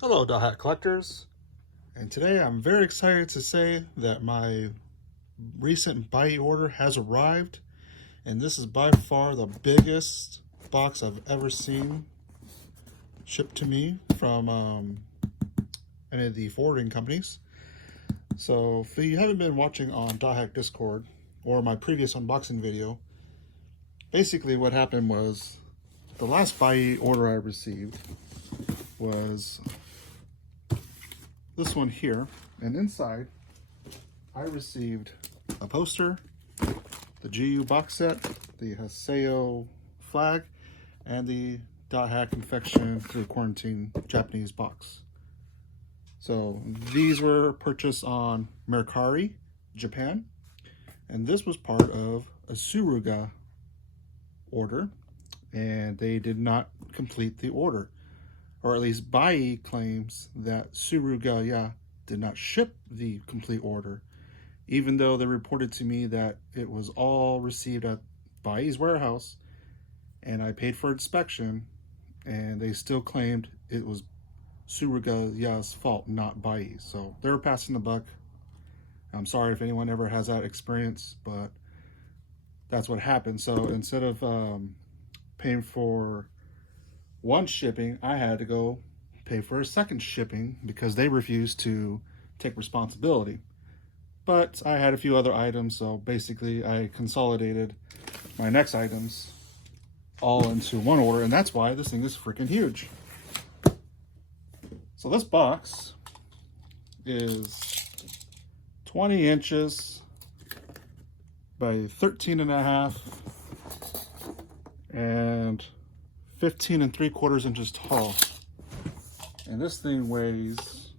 Hello, Dothack Collectors. And today I'm very excited to say that my recent Buyee order has arrived, and this is by far the biggest box I've ever seen shipped to me from any of the forwarding companies. So if you haven't been watching on Dothack Discord or my previous unboxing video, basically what happened was the last Buyee order I received was this one here, and inside I received a poster, the GU box set, the Haseo flag, and the Dothack Infection through Quarantine Japanese box. So these were purchased on Mercari, Japan, and this was part of a Suruga order, and they did not complete the order. Or at least Buyee claims that Suruga-ya did not ship the complete order, even though they reported to me that it was all received at Buyee's warehouse and I paid for inspection, and they still claimed it was Suruga-ya's fault, not Buyee. So they're passing the buck. I'm sorry if anyone ever has that experience, but that's what happened. So instead of paying for one shipping, I had to go pay for a second shipping because they refused to take responsibility. But I had a few other items, so basically I consolidated my next items all into one order, and that's why this thing is freaking huge. So this box is 20 inches by 13.5 and 15 3/4 inches tall, and this thing weighs,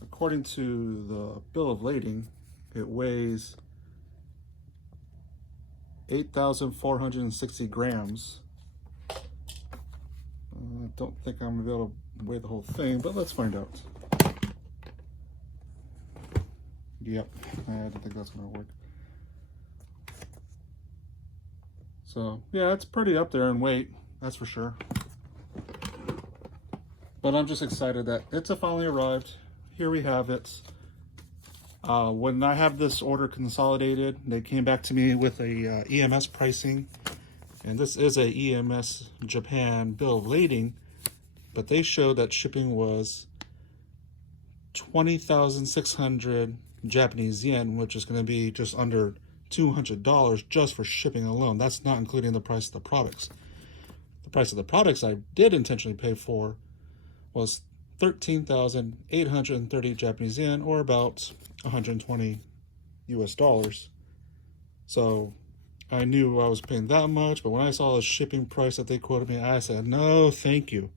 according to the bill of lading, it weighs 8,460 grams. I don't think I'm gonna be able to weigh the whole thing, but let's find out. Yep, I don't think that's gonna work. So yeah, it's pretty up there in weight, that's for sure. But I'm just excited that it's finally arrived. Here we have it. When I have this order consolidated, they came back to me with a EMS pricing, and this is a EMS Japan bill of lading, but they showed that shipping was 20,600 Japanese yen, which is going to be just under $200 just for shipping alone. That's not including the price of the products. The price of the products I did intentionally pay for was 13,830 Japanese yen, or about 120 US dollars. So I knew I was paying that much, but when I saw the shipping price that they quoted me, I said, no, thank you.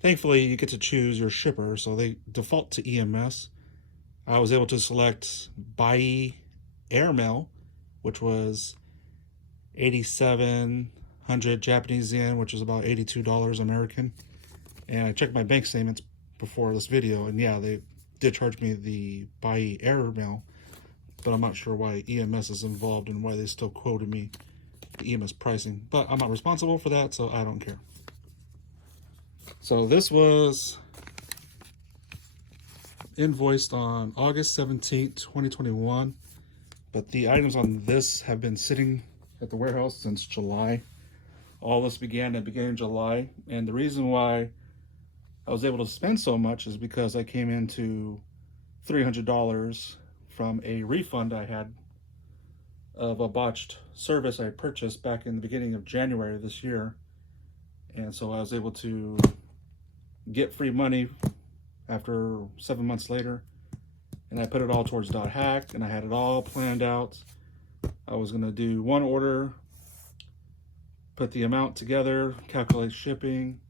Thankfully, you get to choose your shipper, so they default to EMS. I was able to select Buyee Airmail, which was 8,700 Japanese yen, which is about $82 American. And I checked my bank statements before this video, and yeah, they did charge me the Buyee Airmail, but I'm not sure why EMS is involved and why they still quoted me the EMS pricing. But I'm not responsible for that, so I don't care. So this was invoiced on August 17th, 2021. But the items on this have been sitting at the warehouse since July. All this began at the beginning of July. And the reason why I was able to spend so much is because I came into $300 from a refund I had of a botched service I purchased back in the beginning of January of this year. And so I was able to get free money after 7 months later. And I put it all towards Dothack, and I had it all planned out. I was gonna do one order, put the amount together, calculate shipping,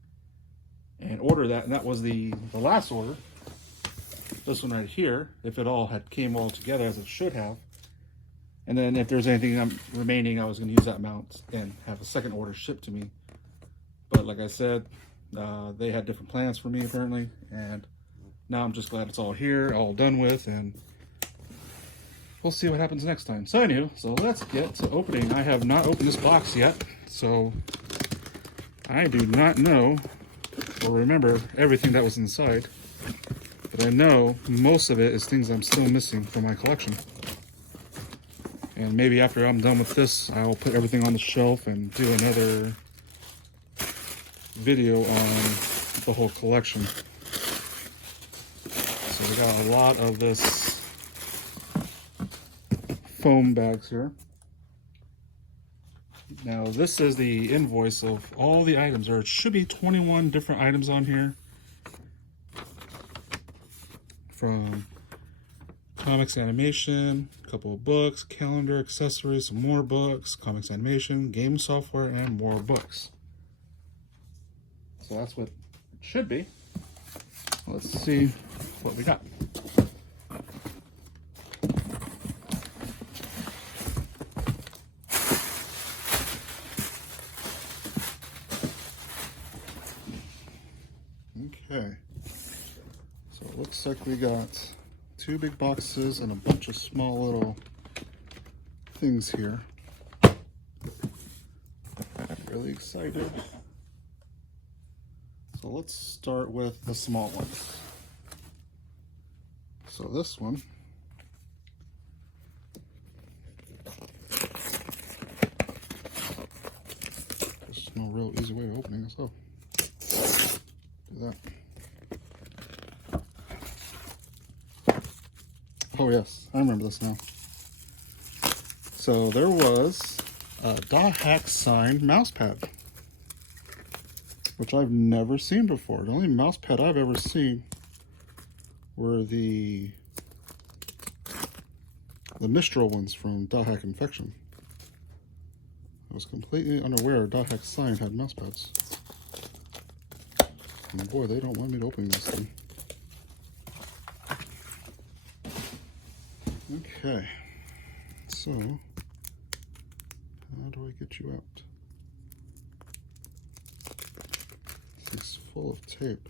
and order that. And that was the last order. This one right here, if it all had came all together as it should have. And then if there's anything remaining, I was gonna use that amount and have a second order shipped to me. But like I said, they had different plans for me apparently, and now I'm just glad it's all here, all done with, and we'll see what happens next time. So anywho, so let's get to opening. I have not opened this box yet, so I do not know or remember everything that was inside, but I know most of it is things I'm still missing from my collection. And maybe after I'm done with this, I'll put everything on the shelf and do another video on the whole collection. So we got a lot of this foam bags here. Now this is the invoice of all the items. There should be 21 different items on here. From comics, animation, a couple of books, calendar, accessories, some more books, comics, animation, game software, and more books. So that's what it should be. Let's see what we got. Okay, so it looks like we got 2 big boxes and a bunch of small little things here. Really excited. So let's start with the small ones. So this one, there's no real easy way of opening this up. Do that. Oh yes, I remember this now. So there was a Dothack signed mousepad, which I've never seen before. The only mousepad I've ever seen were the Mistral ones from Dothack Infection. I was completely unaware Dothack sign had mousepads. And boy, they don't want me to open this thing. Okay, so how do I get you out? It's full of tape.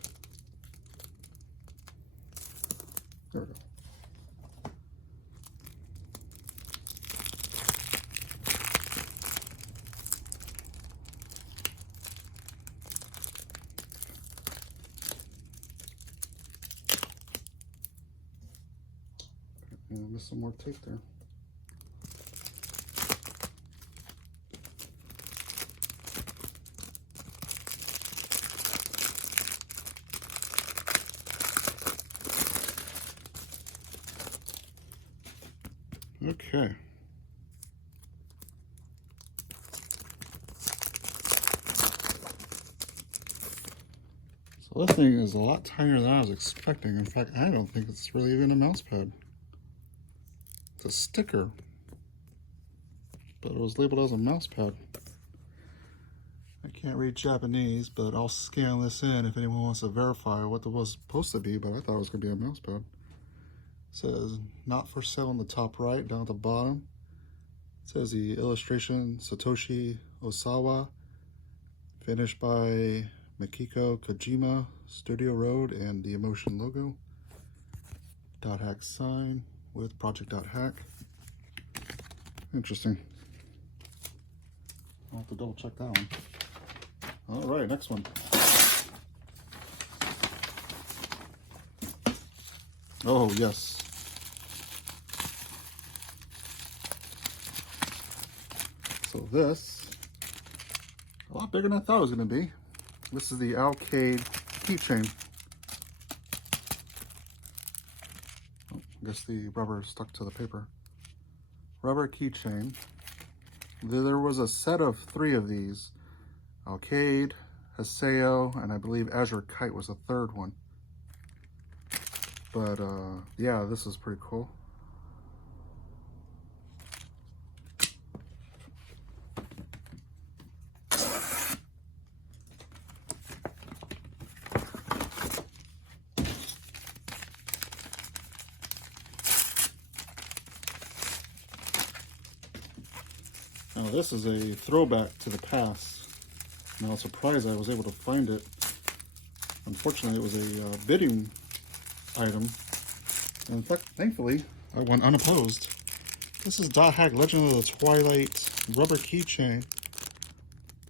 There we go. And there's some more tape there. Okay. So this thing is a lot tinier than I was expecting. In fact, I don't think it's really even a mouse pad. It's a sticker, but it was labeled as a mouse pad. I can't read Japanese, but I'll scan this in if anyone wants to verify what it was supposed to be, but I thought it was going to be a mouse pad. It says not for sale on the top right, down at the bottom. It says the illustration Satoshi Osawa, finished by Makiko Kojima, Studio Road, and the Emotion logo. Dothack sign with Project Dothack. Interesting. I'll have to double check that one. All right, next one. Oh, yes. So this, a lot bigger than I thought it was going to be. This is the Alkaid keychain. Oh, I guess the rubber stuck to the paper. Rubber keychain. There was a set of 3 of these. Alkaid, Haseo, and I believe Azure Kite was the 3rd one. But yeah, this is pretty cool. Now this is a throwback to the past. Now I was surprised I was able to find it. Unfortunately, it was a bidding item. And in fact, thankfully, I went unopposed. This is Dothack Legend of the Twilight rubber keychain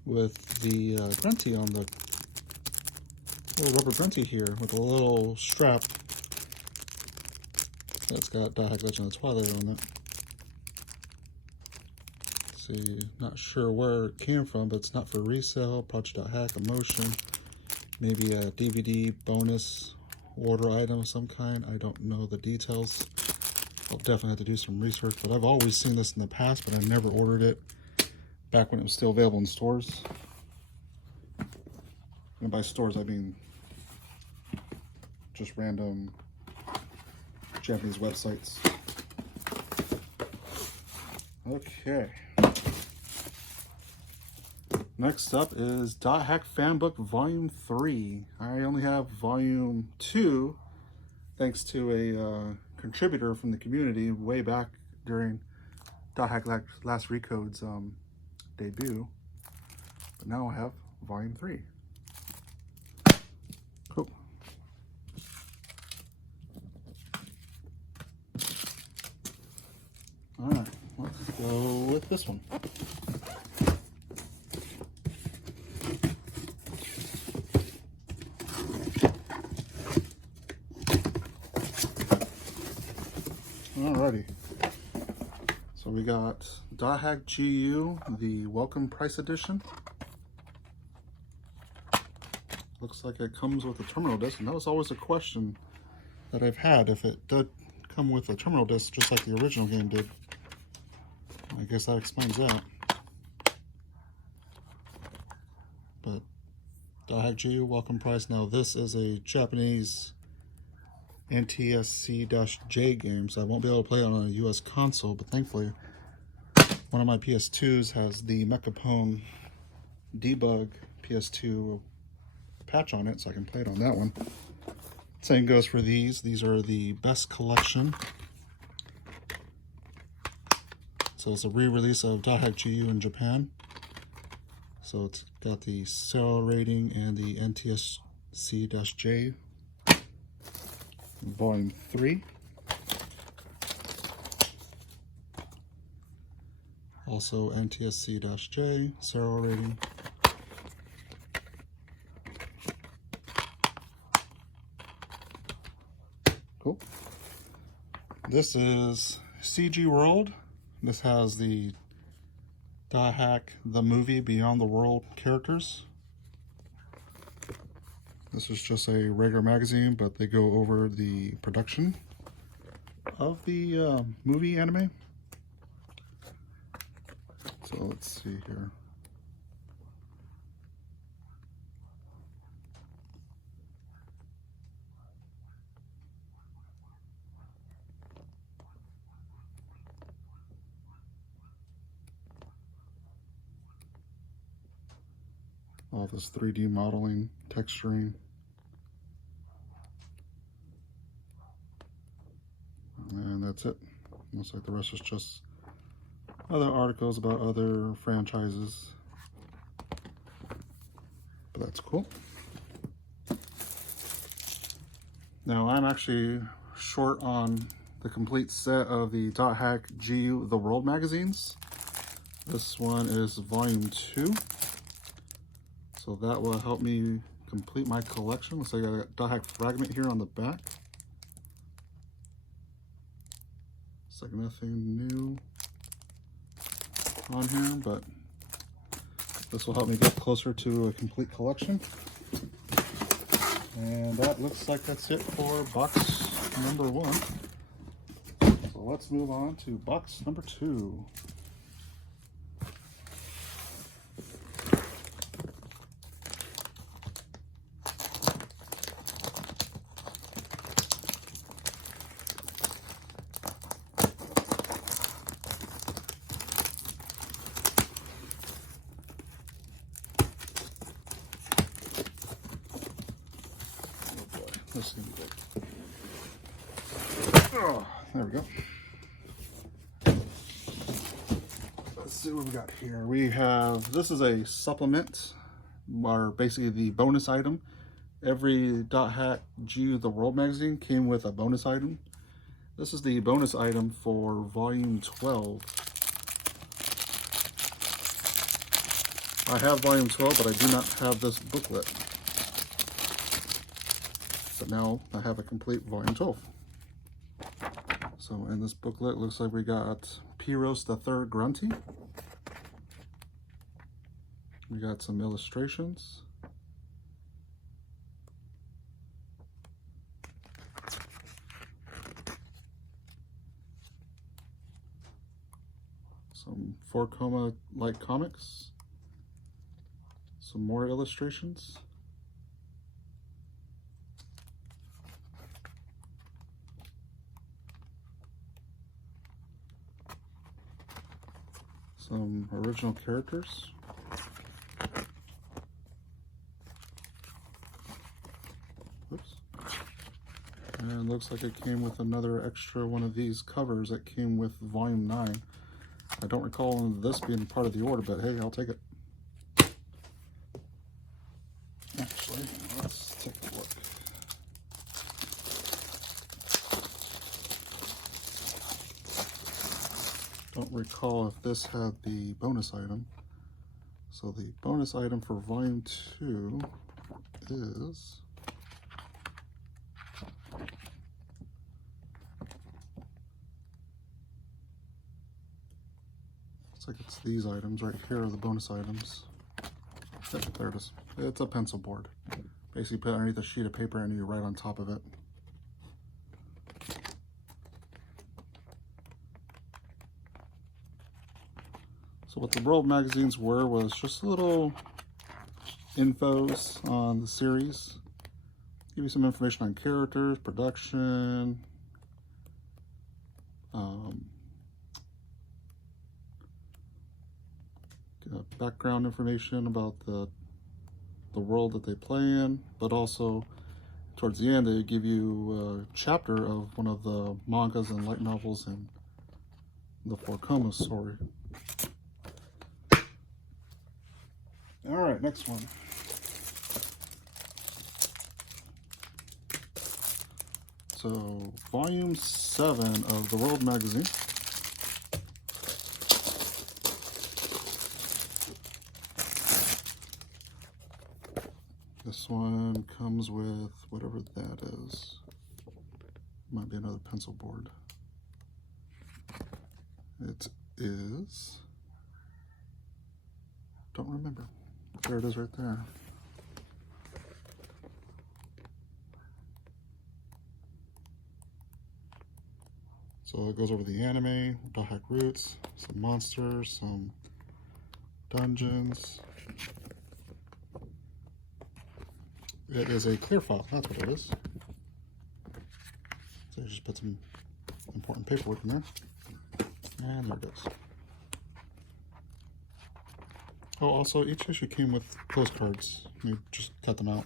with the Grunty on the little rubber Grunty here with a little strap that's got Dothack Legend of the Twilight on it. Let's see, not sure where it came from, but it's not for resale. Project Dothack, Emotion, maybe a DVD bonus order item of some kind. I don't know the details. I'll definitely have to do some research, but I've always seen this in the past, but I never ordered it back when it was still available in stores. And by stores, I mean just random Japanese websites. Okay. Next up is Dothack Fanbook Volume 3. I only have Volume 2, thanks to a contributor from the community way back during Dothack Last Recode's debut. But now I have Volume 3. Cool. Alright, let's go with this one. Alrighty, so we got Dothack GU, the Welcome Price Edition. Looks like it comes with a terminal disc, and that was always a question that I've had, if it did come with a terminal disc just like the original game did. I guess that explains that. But Dothack GU, Welcome Price. Now this is a Japanese NTSC-J game, so I won't be able to play it on a US console, but thankfully one of my PS2s has the Mechapone Debug PS2 patch on it, so I can play it on that one. Same goes for these. These are the best collection. So it's a re-release of Dothack GU in Japan. So it's got the Cell rating and the NTSC-J Volume 3. Also NTSC-J, serial rating. Cool. This is CGWorld. This has the Dothack the Movie Beyond the World characters. This is just a regular magazine, but they go over the production of the movie anime. So let's see here. All this 3D modeling, texturing. And that's it. Looks like the rest is just other articles about other franchises. But that's cool. Now I'm actually short on the complete set of the Dothack GU TheWorld magazines. This one is Volume 2. So that will help me complete my collection. Looks like I got a Dothack fragment here on the back. It's like nothing new on here, but this will help me get closer to a complete collection. And that looks like that's it for box number 1. So let's move on to box number 2. This is gonna be good. Oh, there we go. Let's see what we got here. We have, this is a supplement, or basically the bonus item. Every Dothack GU TheWorld magazine came with a bonus item. This is the bonus item for Volume 12. I have Volume 12, but I do not have this booklet. but now I have a complete volume 12. So in this booklet, looks like we got Piros the Third Grunty. We got some illustrations. Some 4-coma light comics. Some more illustrations. Some original characters. Oops. And looks like it came with another extra one of these covers that came with volume 9. I don't recall this being part of the order, but hey, I'll take it. Actually, let's take a look. Don't recall if this had the bonus item. So the bonus item for volume 2 is looks like it's these items right here are the bonus items. Yep, there it is. It's a pencil board. Basically put it underneath a sheet of paper and you write on top of it. So what the World magazines were was just little infos on the series. Give you some information on characters, production, background information about the world that they play in, but also towards the end they give you a chapter of one of the mangas and light novels in the 4-coma story. All right, next one. So, volume 7 of TheWorld magazine. This one comes with whatever that is. Might be another pencil board. It is, don't remember. There it is right there. So it goes over the anime, Dothack roots, some monsters, some dungeons. It is a clear file, that's what it is. So you just put some important paperwork in there. And there it is. Oh, also each issue came with postcards. You just cut them out.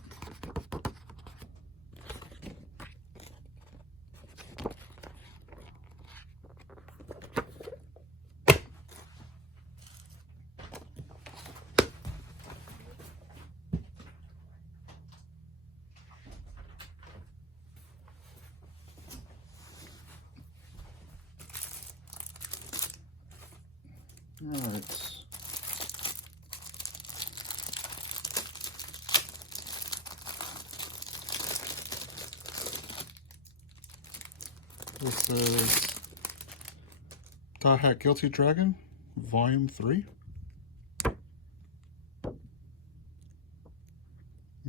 All right. This is Dothack Guilty Dragon, Volume 3.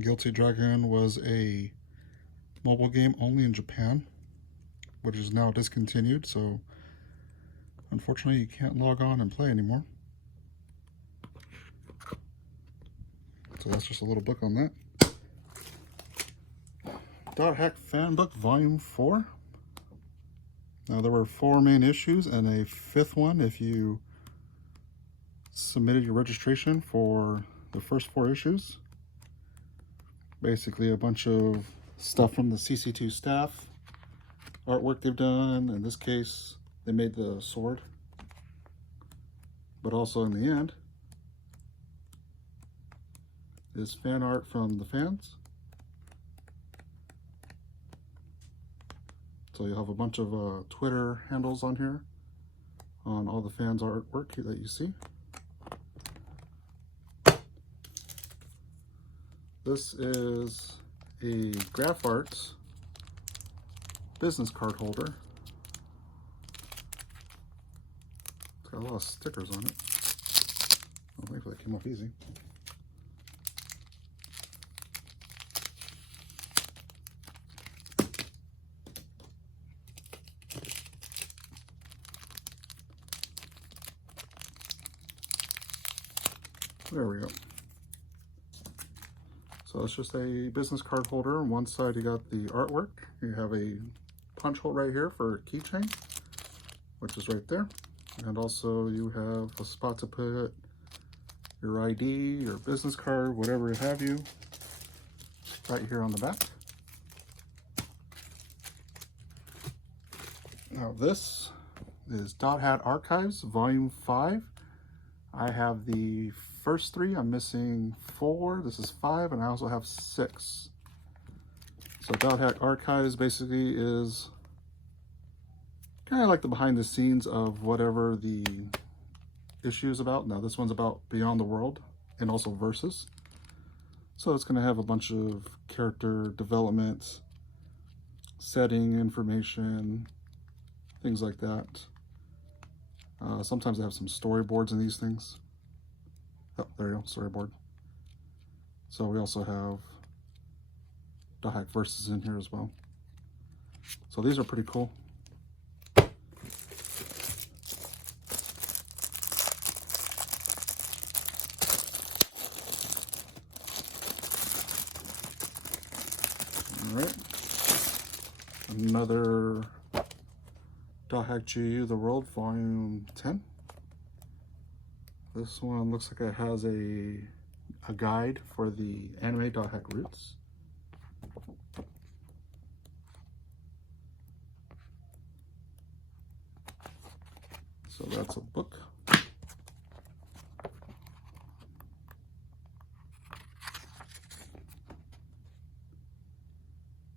Guilty Dragon was a mobile game only in Japan, which is now discontinued, so unfortunately you can't log on and play anymore. So that's just a little book on that. Dothack Fanbook Volume 4. Now there were 4 main issues and a 5th one if you submitted your registration for the first 4 issues. Basically a bunch of stuff from the CC2 staff, artwork they've done. In this case, they made the sword. But also in the end is fan art from the fans. So you'll have a bunch of Twitter handles on here on all the fans' artwork that you see. This is a GraffArt business card holder. It's got a lot of stickers on it. Oh, thankfully that came off easy. There we go. So it's just a business card holder. On one side you got the artwork. You have a punch hole right here for a keychain, which is right there. And also you have a spot to put your ID, your business card, whatever have you, right here on the back. Now this is Dothack Archives Volume 5. I have the first 3, I'm missing 4, this is 5, and I also have 6. So Dothack Archives basically is kind of like the behind the scenes of whatever the issue is about. Now this one's about Beyond the World and also Versus. So it's going to have a bunch of character development, setting information, things like that. Sometimes I have some storyboards in these things. Oh, there you go, storyboard. So we also have Dothack Versus in here as well. So these are pretty cool. All right, another Dothack TheWorld Volume 10. This one looks like it has a guide for the anime Dothack roots. So that's a book.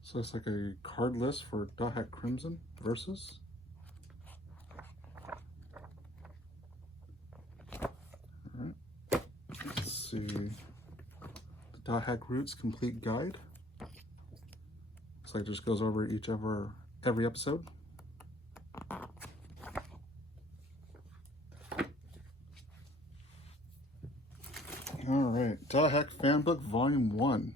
So it's like a card list for Dothack Crimson Versus. The Dothack Roots Complete Guide. Looks like it just goes over every episode. Alright, Dothack Fanbook Volume 1.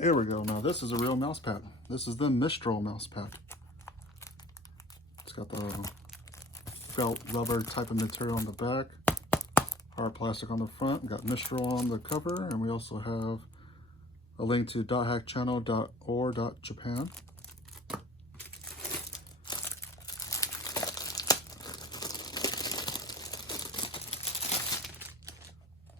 Here we go. Now this is a real mouse pad. This is the Mistral mouse pad. It's got the felt rubber type of material on the back, hard plastic on the front. We got Mistral on the cover, and we also have a link to dothackchannel.or.japan.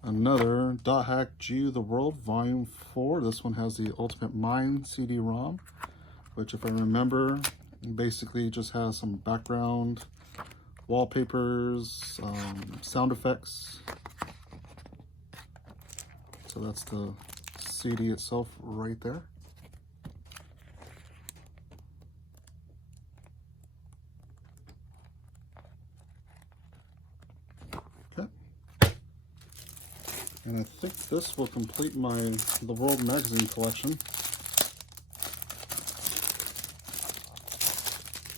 Another Dothack TheWorld Volume 4. This one has the Ultimate Mind CD-ROM, which, if I remember, basically just has some background wallpapers, sound effects. So that's the CD itself right there. And I think this will complete my TheWorld Magazine collection.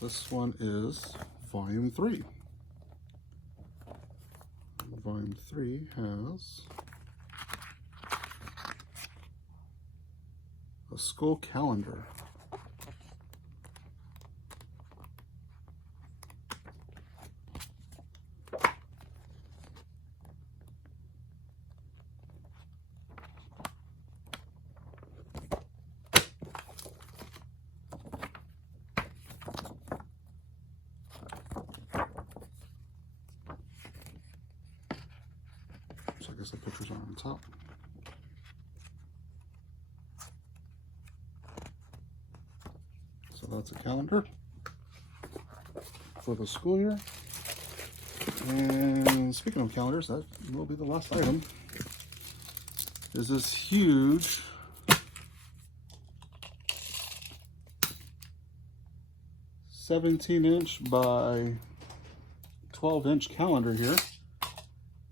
This one is Volume 3. Volume 3 has a school calendar. So I guess the pictures are on top. So that's a calendar for the school year. And speaking of calendars, that will be the last item. Is this huge 17-inch by 12-inch calendar here.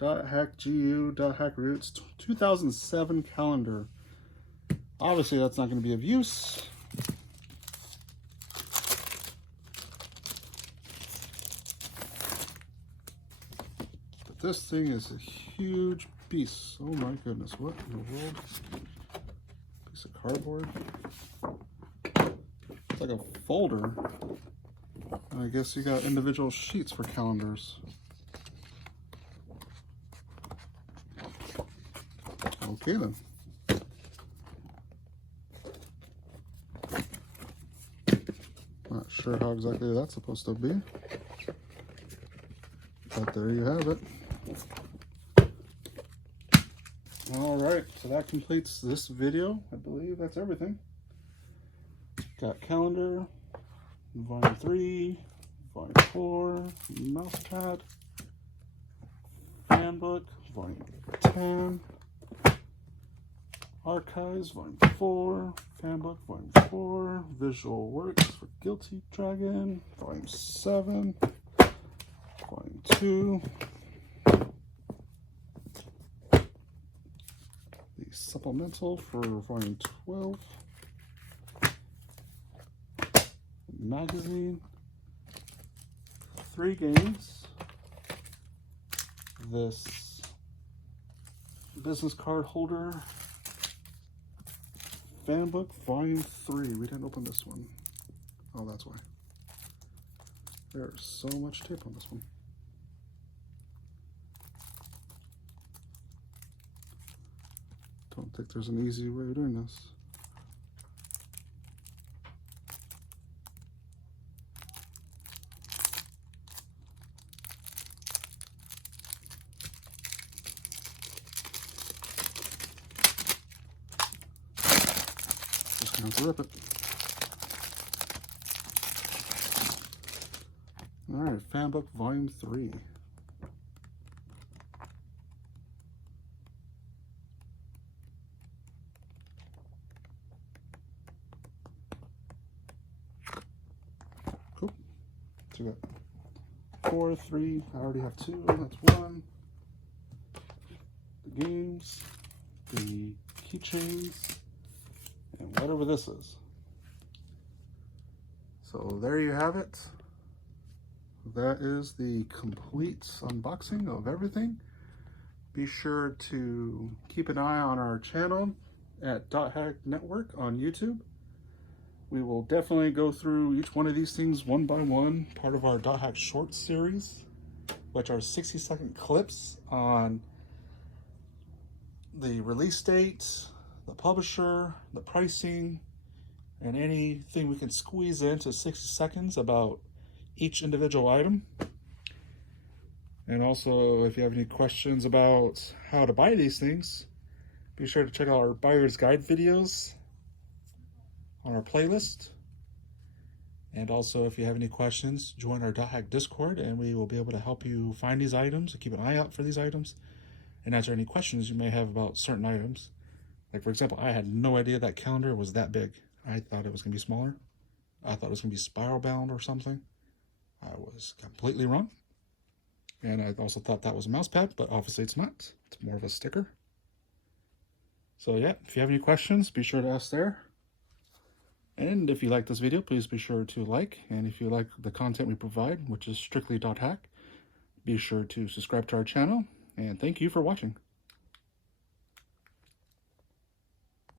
Dothack GU, Dothack Roots, 2007 calendar. Obviously, that's not going to be of use. But this thing is a huge piece. Oh my goodness, what in the world? Piece of cardboard. It's like a folder. And I guess you got individual sheets for calendars. Okay then. Not sure how exactly that's supposed to be. But there you have it. Alright, so that completes this video. I believe that's everything. Got calendar, volume 3, volume 4, mousepad, Fanbook, volume 10, Archives, volume 4, Fanbook, volume 4, Visual Works for Guilty Dragon, volume 7, volume 2, the supplemental for volume 12, magazine, 3 games, this business card holder, Fanbook volume 3. We didn't open this one. Oh, that's why. There's so much tape on this one. Don't think there's an easy way of doing this. Just gonna have to rip it. Alright, Fanbook volume 3. Cool. So we got 4, 3. I already have 2. That's 1. The games, the keychains, and whatever this is. So there you have it. That is the complete unboxing of everything. Be sure to keep an eye on our channel at Dothack Network on YouTube. We will definitely go through each one of these things one by one, part of our Dothack Shorts series, which are 60-second clips on the release date, the publisher, the pricing, and anything we can squeeze into 60 seconds about each individual item. And also, if you have any questions about how to buy these things, be sure to check out our buyer's guide videos on our playlist. And also, if you have any questions, join our Dothack Discord and we will be able to help you find these items and keep an eye out for these items and answer any questions you may have about certain items. Like, for example, I had no idea that calendar was that big. I thought it was going to be smaller. I thought it was going to be spiral bound or something. I was completely wrong. And I also thought that was a mouse pad, but obviously it's not. It's more of a sticker. So yeah, if you have any questions, be sure to ask there. And if you like this video, please be sure to like. And if you like the content we provide, which is strictly Dothack, be sure to subscribe to our channel. And thank you for watching.